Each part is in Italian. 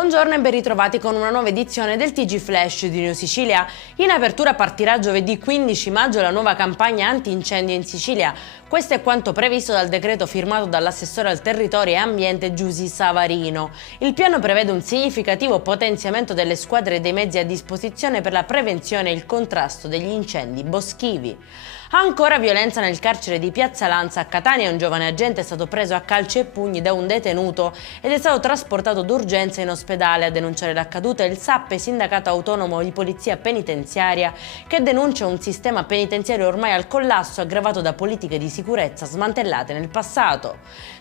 Buongiorno e ben ritrovati con una nuova edizione del TG Flash di New Sicilia. In apertura partirà giovedì 15 maggio la nuova campagna antincendio in Sicilia. Questo è quanto previsto dal decreto firmato dall'assessore al territorio e ambiente Giusy Savarino. Il piano prevede un significativo potenziamento delle squadre e dei mezzi a disposizione per la prevenzione e il contrasto degli incendi boschivi. Ancora violenza nel carcere di Piazza Lanza a Catania. Un giovane agente è stato preso a calci e pugni da un detenuto ed è stato trasportato d'urgenza in ospedale. A denunciare l'accaduto è il SAP, sindacato autonomo di polizia penitenziaria, che denuncia un sistema penitenziario ormai al collasso aggravato da politiche di sicurezza smantellate nel passato.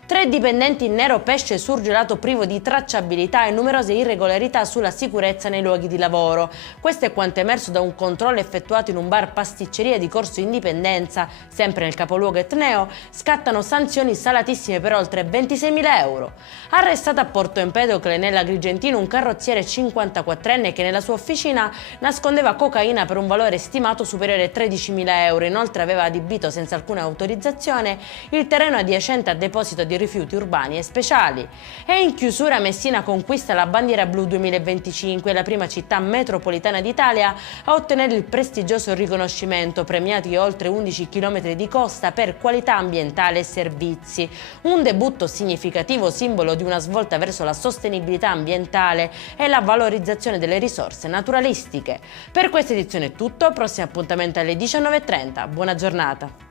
3 dipendenti in nero, pesce surgelato privo di tracciabilità e numerose irregolarità sulla sicurezza nei luoghi di lavoro. Questo è quanto emerso da un controllo effettuato in un bar pasticceria di Corso Indipendenza, sempre nel capoluogo etneo. Scattano sanzioni salatissime per oltre 26.000 euro. Arrestato a Porto Empedocle nell'Agrigentino un carrozziere 54enne che nella sua officina nascondeva cocaina per un valore stimato superiore a 13.000 euro. Inoltre aveva adibito senza alcuna autorizzazione il terreno adiacente a deposito di rifiuti urbani e speciali. E in chiusura Messina conquista la bandiera blu 2025, la prima città metropolitana d'Italia a ottenere il prestigioso riconoscimento, premiati oltre 11 km di costa per qualità ambientale e servizi. Un debutto significativo, simbolo di una svolta verso la sostenibilità ambientale e la valorizzazione delle risorse naturalistiche. Per questa edizione è tutto, prossimo appuntamento alle 19:30. Buona giornata.